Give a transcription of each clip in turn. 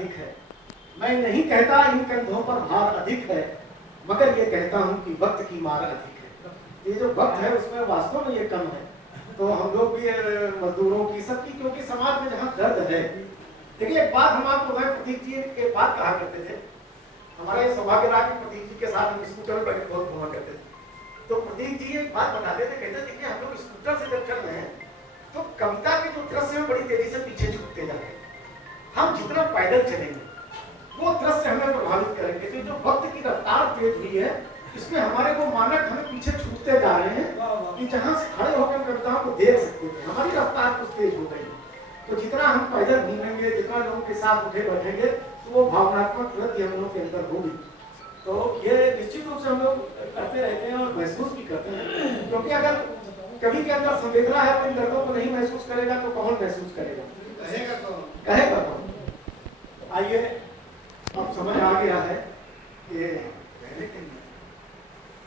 अधिक है। मैं नहीं कहता इन कंधों पर भार अधिक है, मगर ये कहता हूँ कि वक्त की मार अधिक है। ये जो वक्त है उसमें वास्तव में ये कम है। तो हम लोग भी मजदूरों की सबकी, क्योंकि समाज में जहाँ दर्द है। देखिए एक बात हम आपको, प्रतीक जी एक बात कहा करते थे, हमारे सौभाग्य राज में प्रतीक जी के साथ हम स्कूटर पर बहुत घूमा करते थे। तो प्रतीक जी एक बात बताते थे, कहते देखिए हम लोग स्कूटर से जब चल रहे हैं तो कविता के जो दृश्य है बड़ी तेजी से पीछे छूटते जाते हैं। हम जितना पैदल चलेंगे वो दृश्य हमें प्रभावित करेंगे। तो जो वक्त की रफ्तार तेज हुई है इसमें हमारे वो मानक हमें पीछे छूटते जा रहे हैं कि जहां से खड़े होकर कविताओं को देख सकते थे, हमारी रफ्तार कुछ तेज हो गई। तो जितना हम पैदल घूमेंगे, जितना लोगों के साथ उठे बैठेंगे, तो वो भावनात्मक वृद्धि हम लोगों के अंदर होगी। तो ये निश्चित रूप से हम लोग करते रहते हैं और महसूस भी करते हैं, क्योंकि अगर कभी के अंदर संवेदना है, अपने दर्दों को नहीं महसूस करेगा तो कौन महसूस करेगा, कहेगा कौन। आइए अब समय आ गया है कि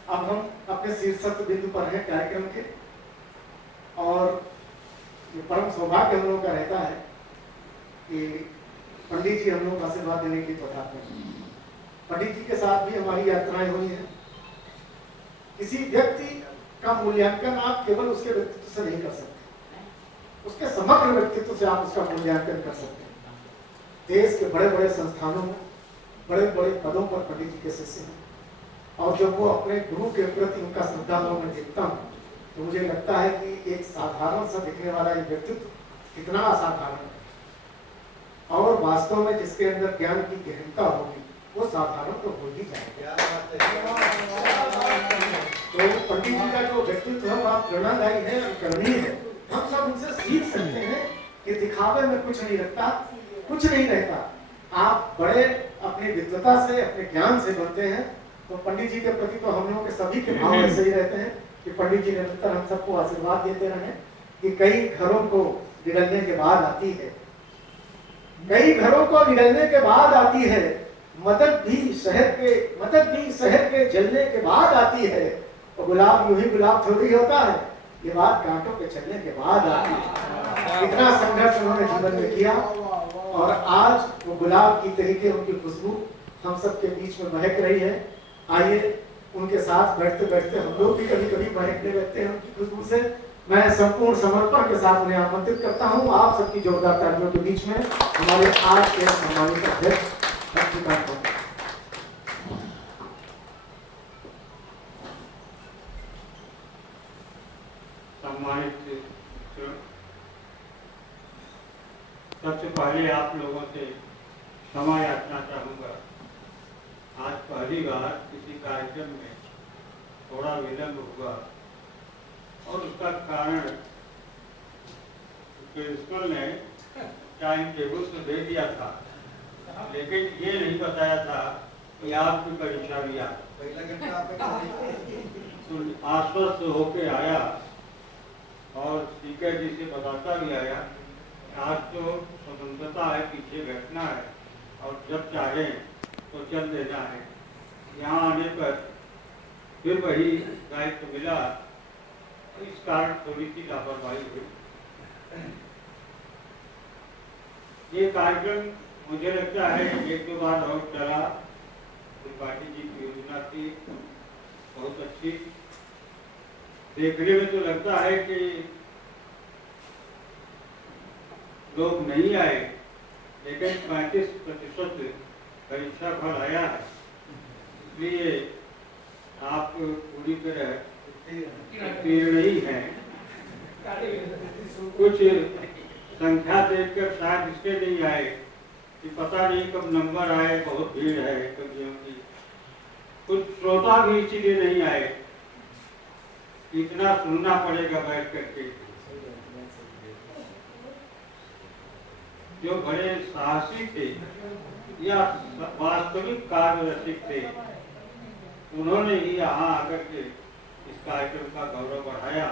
अब हम अपने शीर्षक बिंदु पर हैं कार्यक्रम के, और ये परम सौभाग्य हम लोगों का रहता है कि पंडित जी हम लोग आशीर्वाद देने की बताते हैं। पंडित जी के साथ भी हमारी यात्राएं हुई हैं। किसी व्यक्ति का मूल्यांकन आप केवल उसके व्यक्तित्व से नहीं कर सकते, उसके समग्र व्यक्तित्व से आप उसका मूल्यांकन कर सकते हैं। देश के बड़े बड़े संस्थानों में बड़े बड़े पदों पर पंडित जी के शिष्य हैं, और जब वो अपने गुरु के प्रति उनका श्रद्धाभाव में देखता हूँ तो मुझे लगता है कि एक साधारण सा दिखने वाला ये व्यक्तित्व कितना असाधारण है, और वास्तव में जिसके अंदर ज्ञान की गहनता होगी वो साधारण तो हो ही जाएगा। तो पंडित जी का जो व्यक्तित्व है आप प्रेरणादायी है, करणीय है। हम सब उनसे सीख सकते हैं कि दिखावे में कुछ नहीं रखता, कुछ नहीं रहता। आप बड़े अपनी विद्वता से, अपने ज्ञान से बनते हैं। तो पंडित जी के प्रति तो हम लोगों के सभी के भाव ऐसे ही रहते हैं कि पंडित जी निरंतर हम सबको आशीर्वाद देते रहे कि कई घरों को निगलने के बाद आती है, कई घरों को निगलने के बाद आती है, मदद भी शहर के जलने के बाद आती है। तो गुलाब यूं ही गुलाब थोड़ी होता है, ये बात कांटों पे चलने के बाद आती है। इतना संघर्ष उन्होंने जीवन में किया, और आज वो गुलाब की तरीके उनकी खुशबू हम सब के बीच में महक रही है। आइए उनके साथ बैठते बैठते हम लोग भी कभी कभी महकने लगते हैं उनकी खुशबू से। मैं संपूर्ण समर्पण के साथ उन्हें आमंत्रित करता हूं आप सबकी जोरदार तालियों के बीच में हमारे आज के सम्मानित अध्यक्ष लक्ष्मीकांत को। सम्मानित, सबसे पहले आप लोगों से क्षमा याचना चाहूँगा। आज पहली बार किसी कार्यक्रम में थोड़ा विलंब हुआ, और उसका कारण प्रिंसिपल ने टाइम टेबल तो दे दिया था, लेकिन ये नहीं बताया था कि आपकी परीक्षा भी आ। तो आश्वस्त होके आया और स्पीकर जी से बताता भी आया आज तो स्वतंत्रता है, पीछे बैठना है और जब चाहें तो चल देना है। यहाँ आने पर फिर वही दायित्व मिला, इस कारण थोड़ी सी लापरवाही हुई। ये कार्यक्रम मुझे लगता है एक दो बार और चला। त्रिपाठी जी की योजना थी, बहुत अच्छी। देखने में तो लगता है कि लोग नहीं आए, लेकिन 35% परीक्षा फल आया है। इसलिए आप पूरी तरह उत्तीर्ण ही हैं। कुछ संख्या देखकर शायद इसके नहीं आए कि पता नहीं कब नंबर आए, बहुत भीड़ है कवियों की। कुछ श्रोता भी इसीलिए नहीं आए, इतना सुनना पड़ेगा बैठ करके। जो बड़े साहसी थे या वास्तविक कार्य रसिक थे, उन्होंने ही यहाँ आकर के इस कार्यक्रम का गौरव बढ़ाया,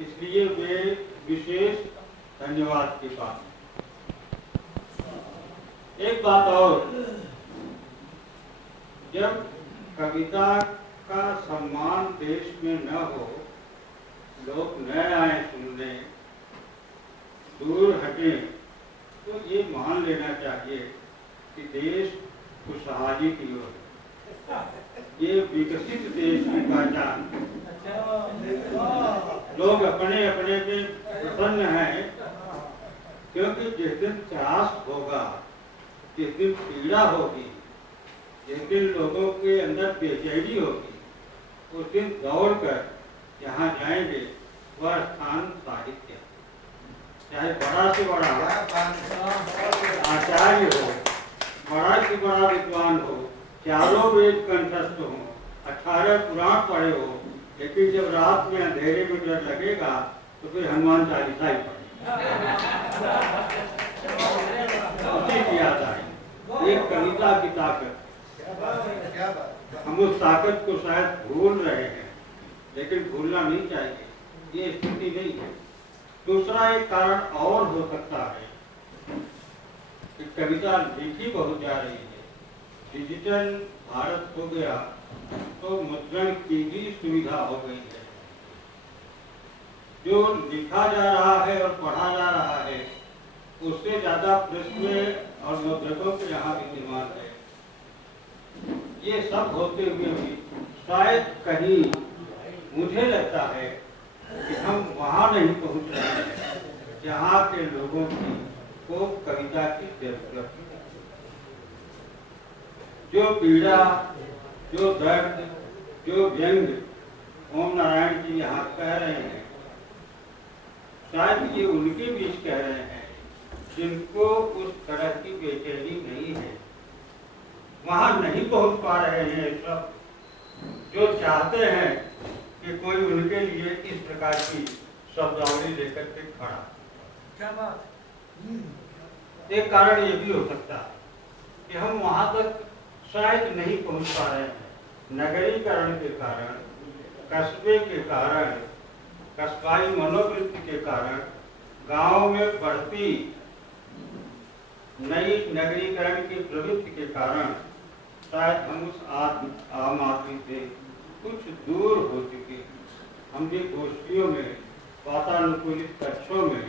इसलिए वे विशेष धन्यवाद की बात। एक बात और, जब कविता का सम्मान देश में न हो, लोग न आए सुनने, दूर हटें, तो ये मान लेना चाहिए कि देश खुशहाली की ओर, ये विकसित देश की पहचान। लोग अपने अपने पे प्रसन्न हैं, क्योंकि जिस दिन त्रास होगा, जिस दिन पीड़ा होगी, जिस दिन लोगों के अंदर बेचैनी होगी, उस दिन दौड़कर जहाँ जाएंगे वह स्थान साहित्य, चाहे बड़ा से बड़ा आचार्य हो, बड़ा से बड़ा विद्वान हो, चारों वेद कंठस्थ हो, 18 पुराण पढ़े हो, लेकिन जब रात में अंधेरे में डर लगेगा तो फिर हनुमान चालीसा ही पढ़े। उसी की याद आई एक कविता की ताकत। हम उस ताकत को शायद भूल रहे हैं, लेकिन भूलना नहीं चाहिए, ये स्थिति नहीं है। दूसरा एक कारण और हो सकता है कि कविता लिखी बहुत जा रही है, डिजिटल भारत हो गया तो मुद्रण की भी सुविधा हो गई है। जो लिखा जा रहा है और पढ़ा जा रहा है उससे ज्यादा प्रेस में और मुद्रकों के यहाँ विद्यमान है। ये सब होते हुए भी शायद कहीं मुझे लगता है कि हम वहाँ नहीं पहुँच रहे हैं जहाँ के लोगों की को कविता की जरूरत है। जो पीड़ा, जो दर्द, जो व्यंग ओम नारायण जी यहाँ कह रहे हैं, शायद ये उनके बीच कह रहे हैं जिनको उस तरह की बेचैनी नहीं है, वहाँ नहीं पहुँच पा रहे हैं सब, जो चाहते हैं कि कोई उनके लिए इस प्रकार की शब्दावली लेकर के खड़ा। क्या बात। एक कारण ये भी हो सकता है कि हम वहाँ तक शायद नहीं पहुँच पा रहे हैं, नगरीकरण के कारण, कस्बे के कारण, कस्बाई मनोवृत्ति के कारण, गांव में बढ़ती नई नगरीकरण की प्रवृत्ति के कारण शायद हम उस आम आदमी से कुछ दूर हो चुके। हम भी गोष्ठियों में, वातानुकूलित कक्षों में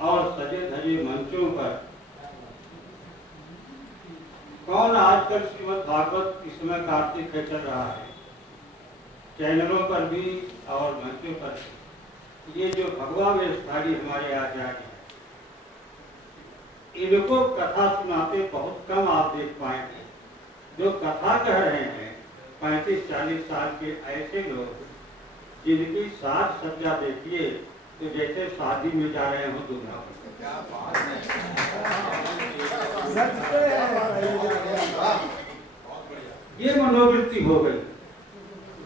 और सजे धजे मंचों पर, कौन आजकल श्रीमद् भागवत इस समय कार्तिक है चल रहा है, चैनलों पर भी और मंचों पर भी, ये जो भगवा वेशधारी हमारे आचार्य हैं, इनको कथा सुनाते बहुत कम आप देख पाएंगे। जो कथा कह रहे हैं 35-40 साल के ऐसे लोग, जिनकी साज सज्जा देखिए तो जैसे शादी में जा रहे हो दूल्हा। ये मनोवृत्ति हो गई,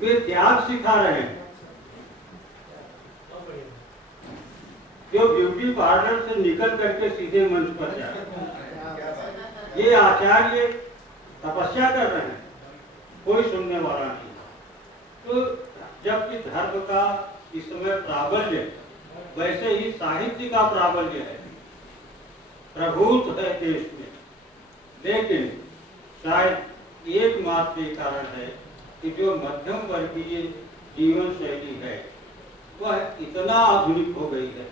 वे त्याग सिखा रहे हैं। जो ब्यूटी पार्लर से निकल करके सीधे मंच पर जा रहे हैं, ये आचार्य तपस्या कर रहे हैं, कोई सुनने वाला नहीं। तो जबकि धर्म का इस समय प्राबल्य, वैसे ही साहित्य का प्राबल्य है, प्रभुत्व है देश में, लेकिन शायद एकमात्र कारण है कि जो मध्यम वर्गीय जीवन शैली है वह इतना आधुनिक हो गई है,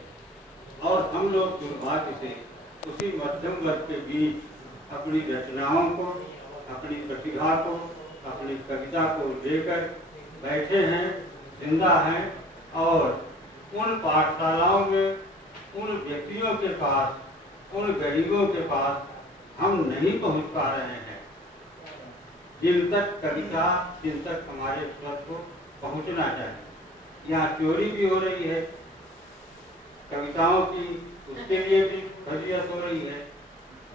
और हम लोग दुर्भाग्य से उसी मध्यम वर्ग के बीच अपनी रचनाओं को, अपनी प्रतिभा को, अपनी कविता को लेकर बैठे हैं, जिंदा हैं, और उन पाठशालाओं में, उन व्यक्तियों के पास, उन गरीबों के पास हम नहीं पहुंच पा रहे हैं जिन तक कविता, जिन तक हमारे स्वर को पहुंचना चाहिए। यहाँ चोरी भी हो रही है कविताओं की, उसके लिए भी फजीयत हो रही है।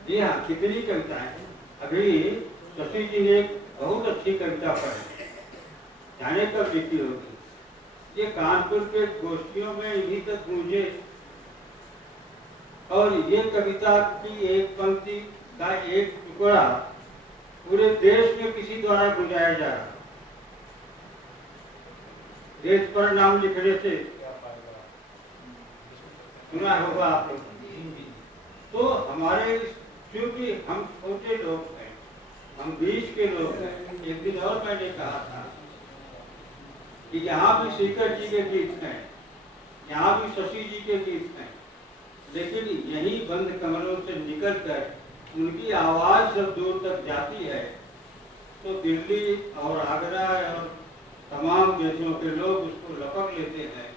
जी हाँ, कितनी कविताएं। अभी शशि जी ने एक बहुत अच्छी कविता पढ़ी, जाने कब लिखी होगी, ये कानपुर के गोष्ठियों में इन्हीं तक गूंजे, और ये कविता की एक पंक्ति का एक टुकड़ा पूरे देश में किसी द्वारा गुंजाया जा रहा, देश पर नाम लिखने से सुना होगा आप लोग। तो हमारे क्योंकि हम छोटे लोग हैं, हम बीच के लोग हैं। एक दिन और मैंने कहा था कि यहाँ भी सीकर जी के गीत हैं, यहाँ भी शशि जी के गीत हैं, लेकिन यही बंद कमरों से निकलकर उनकी आवाज़ जब दूर तक जाती है तो दिल्ली और आगरा और तमाम देशों के लोग उसको लपक लेते हैं।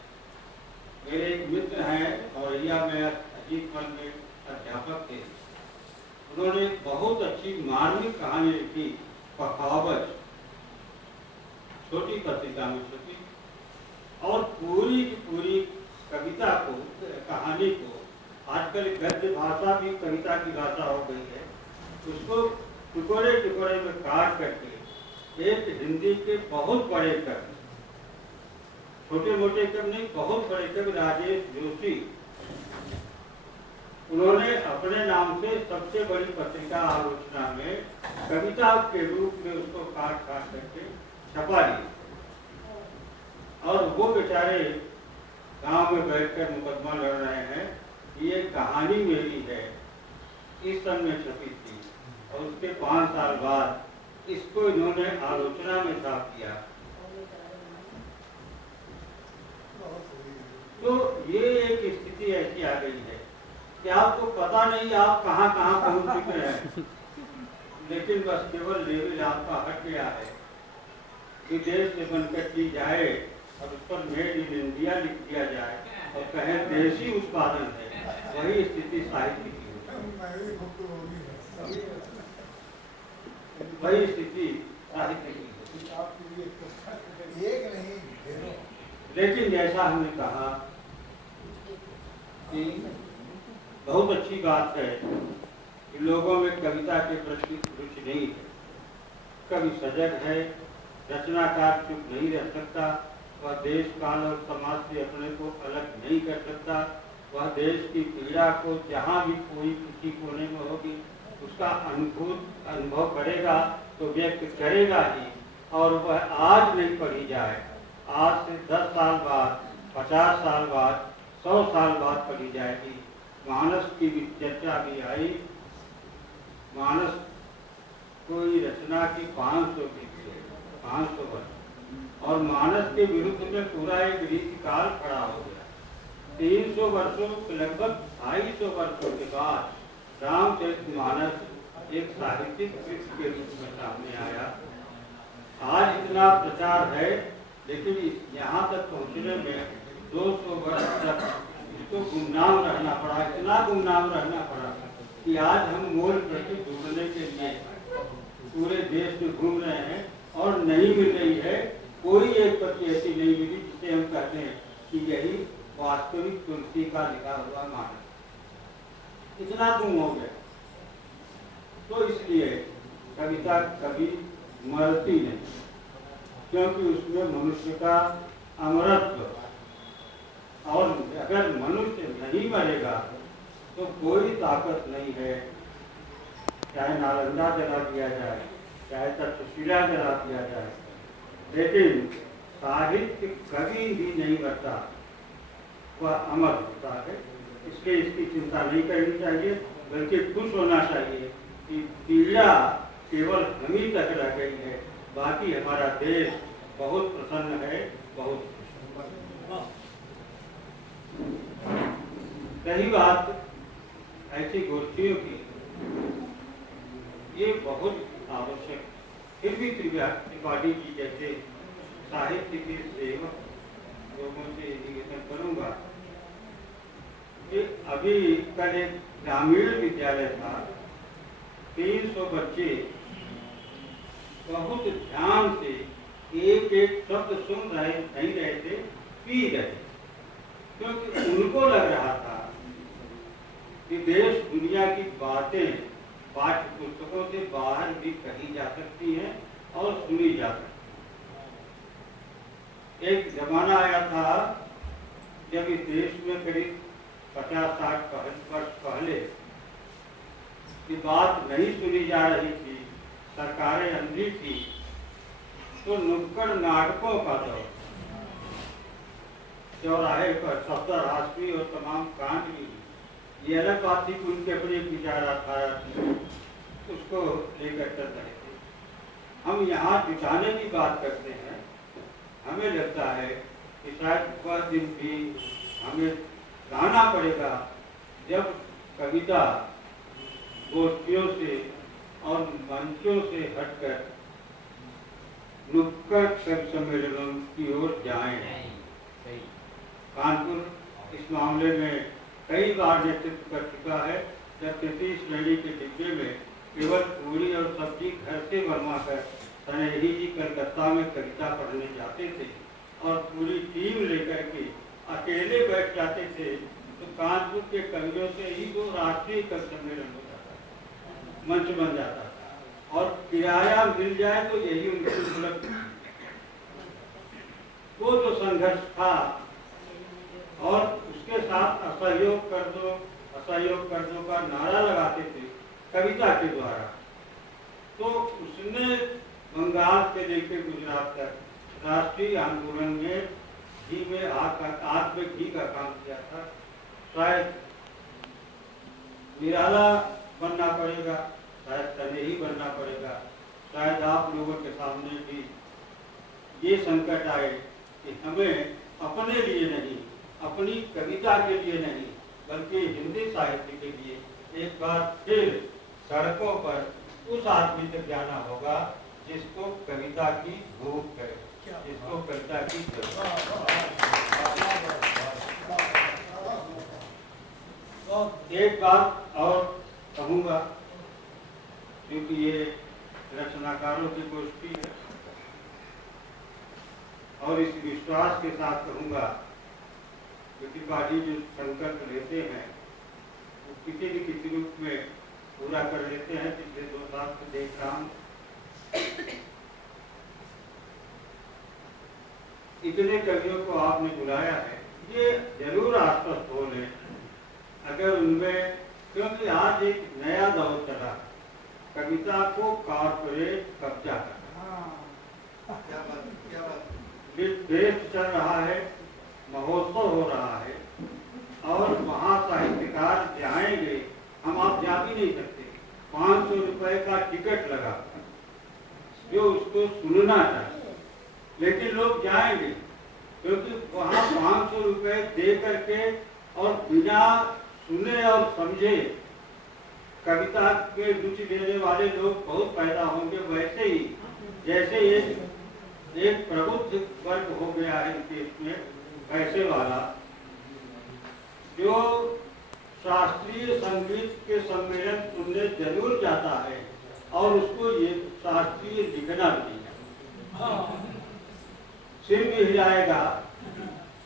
मेरे एक मित्र हैं औरैया में अजीत मल में अध्यापक थे। उन्होंने बहुत अच्छी मार्मिक कहानी लिखी, पखावज, छोटी पत्रिका में छपी, और पूरी की पूरी कविता को, कहानी को, आजकल गद्य भाषा भी कविता की भाषा हो गई है, उसको टुकड़े टुकड़े में काट करके एक हिंदी के बहुत बड़े कवि, छोटे मोटे कवि नहीं, बहुत बड़े कवि राजेश जोशी, उन्होंने अपने नाम से सबसे बड़ी पत्रिका आलोचना में कविता के रूप में उसको काट काट करके छपा दी। और वो बेचारे गांव में बैठकर मुकदमा लड़ रहे हैं, ये कहानी मेरी है, इस सन में छपी थी, और उसके 5 साल बाद इसको इन्होंने आलोचना में छाप दिया। तो ये एक स्थिति ऐसी आ गई है कि आपको पता नहीं आप कहाँ कहाँ पहुँच चुके हैं, लेकिन बस केवल लेवल आपका हट गया है कि देश से बनकर की जाए और उस पर मेड इन इंडिया लिख दिया जाए और कहें देशी उत्पादन है, वही स्थिति साहित्य की है, वही स्थिति साहित्य की है। लेकिन जैसा हमने कहा कि बहुत अच्छी बात है कि लोगों में कविता के प्रति रुचि नहीं है, कवि सजग है, रचनाकार चुप नहीं रह सकता, वह देश काल और समाज से अपने को अलग नहीं कर सकता, वह देश की पीड़ा को जहाँ भी कोई किसी कोने में होगी उसका अनुभव करेगा तो व्यक्त करेगा ही, और वह आज नहीं पढ़ी जाए, आज से 10 साल बाद, 50 साल बाद, 100 साल बाद पढ़ी जाएगी। मानस की भी चर्चा भी आई, मानस कोई रचना की 500 वर्ष, और मानस के विरुद्ध में पूरा एक रीतिकाल खड़ा हो गया। 300 वर्षों लगभग 250 वर्षों के बाद रामचरितमानस एक साहित्यिक कृति के रूप में सामने आया। आज इतना प्रचार है, लेकिन यहाँ तक पहुँचने में 200 वर्ष तक इसको गुमनाम रहना पड़ा, इतना गुमनाम रहना पड़ा कि आज हम मूल प्रति ढूंढने के लिए पूरे देश में घूम रहे हैं और नहीं मिल रही है। कोई एक प्रति ऐसी नहीं मिली जिसे हम कहते हैं कि यही वास्तविक तुलसी का लिखा हुआ मानस, इतना गुम हो गया। तो इसलिए कविता कभी मरती नहीं, क्योंकि उसमें मनुष्य का अमरत्व, और अगर मनुष्य नहीं मरेगा तो कोई ताकत नहीं है, चाहे नालंदा जला दिया जाए, चाहे तक्षशिला जला दिया जाए, लेकिन साहित्य कभी भी नहीं मरता, वह अमर होता है। इसलिए इसकी चिंता नहीं करनी चाहिए, बल्कि खुश होना चाहिए कि पीड़ा केवल हम ही तक रह गई है, बाकी हमारा देश बहुत प्रसन्न है, बहुत रही बात ऐसी गोष्ठियों की, ये बहुत आवश्यक, फिर भी त्रिपाठी जी जैसे साहित्य के सेवक लोगों से निवेदन करूंगा कि अभी कल एक ग्रामीण विद्यालय था, 300 बच्चे बहुत ध्यान से एक एक शब्द सुन रहे नहीं रहे थे, पी रहे, क्योंकि उनको लग रहा था कि देश दुनिया की बातें पाठ्य पुस्तकों से बाहर भी कही जा सकती हैं और सुनी जा सकती। एक जमाना आया था जब इस देश में करीब 50-60 वर्ष पहले की बात नहीं सुनी जा रही थी, सरकारें अंधी थी, तो नुक्कड़ नाटकों का दौर, चौराहे पर सप्तराष्ट्रीय और तमाम कांड की, ये अलग बात थी कि उनके अपने विचारधारा उसको लेकर चल रहे थे। हम यहाँ जुटाने की बात करते हैं, हमें लगता है कि शायद वह दिन भी हमें लाना पड़ेगा जब कविता गोष्ठियों से और मंचों से हटकर नुक्कड़ कवि सम्मेलनों की ओर जाएं। कानपुर इस मामले में कई बार नेतृत्व कर चुका है, जब तृतीय श्रेणी के डिब्बे में केवल पूरी और सब्जी घर से बनवा कर सनेही जी कलकत्ता में कविता पढ़ने जाते थे और पूरी टीम लेकर के अकेले बैठ जाते थे, तो कानपुर के कवियों से ही वो राष्ट्रीय कवि सम्मेलन हो जाता था, मंच बन जाता था। और किराया मिल जाए तो यही उनकी उपलब्धि। वो जो संघर्ष था और उसके साथ असहयोग कर दो का नारा लगाते थे कविता के द्वारा, तो उसने बंगाल से लेकर गुजरात तक राष्ट्रीय आंदोलन में घी में आग में घी का काम किया था। शायद निराला बनना पड़ेगा, शायद सनेही बनना पड़ेगा, शायद आप लोगों के सामने भी ये संकट आए कि हमें अपने लिए नहीं, अपनी कविता के लिए नहीं, बल्कि हिंदी साहित्य के लिए एक बार फिर सड़कों पर उस आदमी तक जाना होगा जिसको कविता की भूख है, जिसको कविता की एक बात और कहूँगा, क्योंकि ये रचनाकारों की गोष्ठी है और इस विश्वास के साथ कहूँगा कि त्रिपाठी जो संकल्प लेते हैं वो किसी न किसी रूप में पूरा कर लेते हैं। पिछले 2 साल से देख रहा हूँ, इतने कवियों को आपने बुलाया है, ये जरूर आश्वस्त हो लें अगर उनमें, क्योंकि आज एक नया दौर चला, कविता को कॉर्पोरेट कब्जा करना। देश चल रहा है, महोत्सव हो रहा है और वहाँ साहित्यकार जाएंगे, हम आप जा भी नहीं सकते, 500 रुपए का टिकट लगा जो उसको सुनना चाहिए, लेकिन लोग जाएंगे क्योंकि वहाँ 500 रुपए दे करके और बिना सुने और समझे कविता के रुचि लेने वाले लोग बहुत पैदा होंगे। वैसे ही जैसे एक प्रबुद्ध वर्ग हो गया है देश में, पैसे वाला, जो शास्त्रीय संगीत के सम्मेलन सुनने जरूर जाता है और उसको ये शास्त्रीय लिखना भी है, सिर भी हिलाएगा,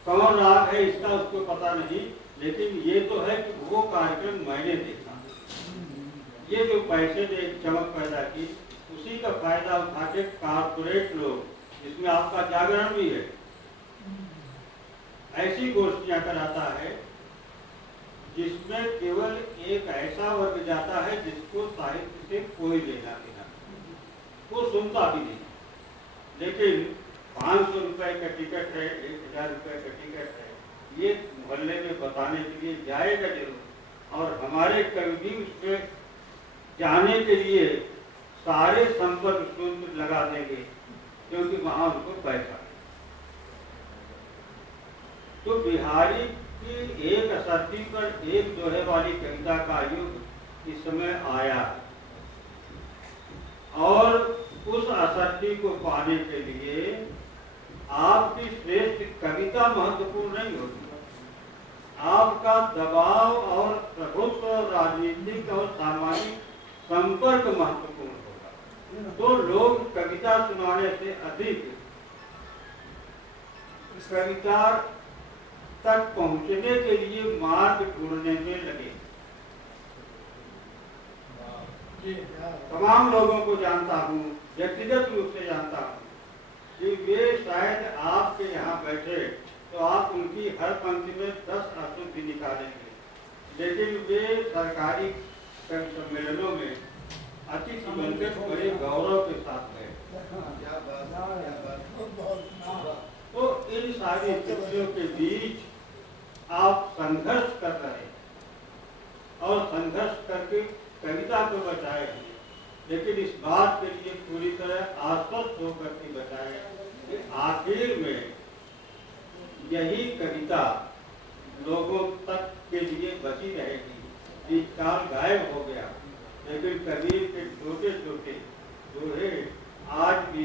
कौन राग है इसका उसको पता नहीं, लेकिन ये तो है कि वो कार्यक्रम मैंने देखा। ये जो पैसे ने एक चमक पैदा की, उसी का फायदा उठा के कारपोरेट लोग, जिसमें आपका जागरण भी है, ऐसी गोष्ठियां कराता है जिसमें केवल एक ऐसा वर्ग जाता है जिसको साहित्य से कोई लेना देना, वो सुनता भी नहीं, लेकिन 500 रुपए का टिकट है, 1000 रुपए का टिकट है, ये मोहल्ले में बताने के लिए जाएगा जरूर। और हमारे कवि भी उसमें जाने के लिए सारे संपर्क सूत्र लगा देंगे क्योंकि वहां उनको पैसा। तो बिहारी की एक असरती पर एक दोहे वाली कविता का युग इस समय आया और उस असरती को पाने के लिए आपकी श्रेष्ठ कविता महत्वपूर्ण नहीं होती, आपका दबाव और प्रभुत्व और राजनीतिक और सामाजिक संपर्क महत्वपूर्ण होगा। तो लोग कविता सुनाने से अधिक कविता तक पहुंचने के लिए मार्ग ढूंढने में लगे। तमाम लोगों को जानता हूँ, व्यक्तिगत रूप से जानता हूँ कि वे शायद आपके यहाँ बैठे तो आप उनकी हर पंक्ति में 10 अशुद्धि निकालेंगे, लेकिन वे सरकारी सम्मेलनों में अतिथि बनकर बड़े गौरव के साथ गए। तो इन सारी स्थितियों के बीच आप संघर्ष कर रहे हैं और संघर्ष करके कविता को बचाए, लेकिन इस बात के लिए पूरी तरह आश्वस्त होकर के बचाए कि आखिर में यही कविता लोगों तक के लिए बची रहेगी। काल गायब हो गया, लेकिन कबीर के छोटे छोटे दोहे आज भी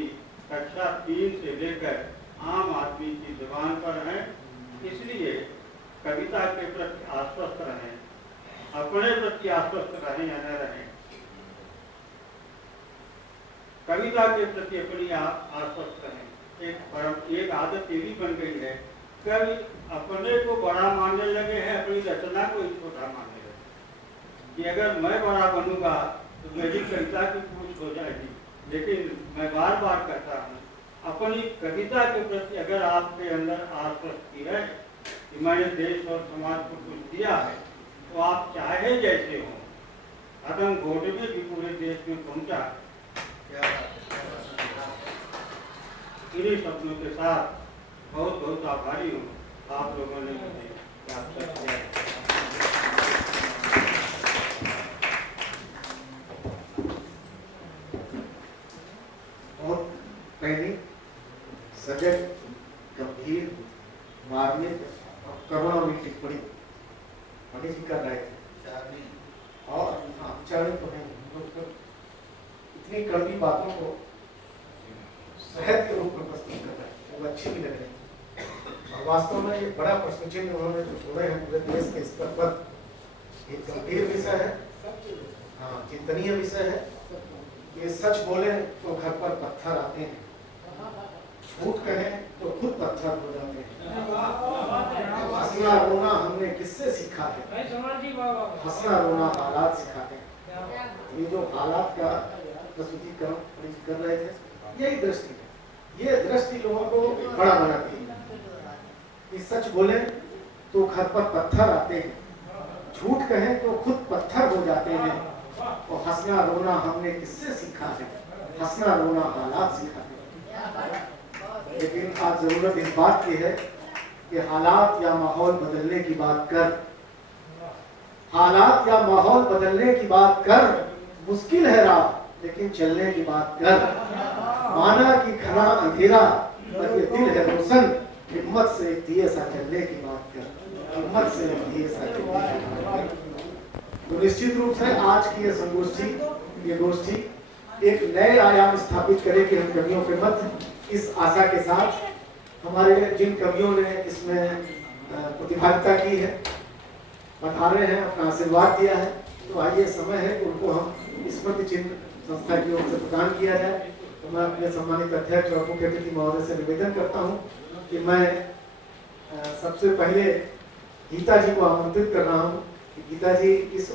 कक्षा 3 से लेकर आम आदमी की जुबान पर हैं। इसलिए कविता के प्रति आश्वस्त रहें, अपने प्रति आश्वस्त रहें या न रहें, कविता के प्रति अपनी आश्वस्त रहें। एक आदत ये भी बन गई है, कवि अपने को बड़ा मानने लगे हैं, अपनी रचना को ही छोटा मानने लगे कि अगर मैं बड़ा बनूंगा तो मेरी कविता की पूछ हो जाएगी। लेकिन मैं बार बार कहता हूँ, अपनी कविता के प्रति अगर आपके अंदर आश्वस्ति है कि मैंने देश और समाज को कुछ दिया है, तो आप चाहे जैसे हों। आतंक घोटे में भी पूरे देश में पहुंचा। इन्हीं शब्दों के साथ बहुत बहुत आभारी हूँ आप लोगों ने मुझे याद किया। और पहली सजग, गंभीर, मार्मिक और करुणामयी टिप्पणी पंडित जी कर रहे थे। और उच्चारण तो है, इतनी कड़वी बातों को शहद के रूप में प्रस्तुत कर रहे हैं, वो अच्छी भी लग रही है। और वास्तव में ये बड़ा प्रश्न चिन्ह उन्होंने जो छोड़े हैं पूरे देश के स्तर पर, एक गंभीर विषय है, हाँ चिंतनीय विषय है। ये सच बोले तो घर पर पत्थर आते हैं, झूठ कहें तो खुद पत्थर हो जाते हैं। हंसना रोना हमने किससे सीखा है, हंसना रोना हालात सिखाते हैं। ये जो हालात का प्रस्तुतिकरण कर रहे थे, यही दृष्टि है। ये दृष्टि लोगों को बड़ा बनाती है कि सच बोले तो घर पर पत्थर आते हैं, झूठ कहें तो खुद पत्थर हो जाते हैं। और हंसना रोना हमने किससे सीखा है, हंसना रोना हालात सिखाते हैं। लेकिन आज जरूरत इस बात की है कि हालात या माहौल बदलने की बात कर, हालात या माहौल बदलने की बात कर, मुश्किल है राह लेकिन चलने की बात कर। माना कि घना अंधेरा पर ये दिल है रोशन, हिम्मत से दिए सा चलने की बात कर, हिम्मत से दिए सा चलने की बात कर। तो निश्चित रूप से आज की ये संगोष्ठी, ये गोष्ठी एक नए आयाम स्थापित करेगी हम कवियों के मध्य। इस आशा के साथ हमारे जिन कवियों ने इसमें प्रतिभागिता की है, पधारे हैं, अपना आशीर्वाद दिया है, तो आइए समय है कि उनको हम स्मृति चिन्ह संस्था की ओर से प्रदान किया जाए। तो मैं अपने सम्मानित अध्यक्ष और मुख्य अतिथि महोदय से निवेदन करता हूँ कि मैं सबसे पहले गीता जी को आमंत्रित कर रहा हूँ कि गीता जी इस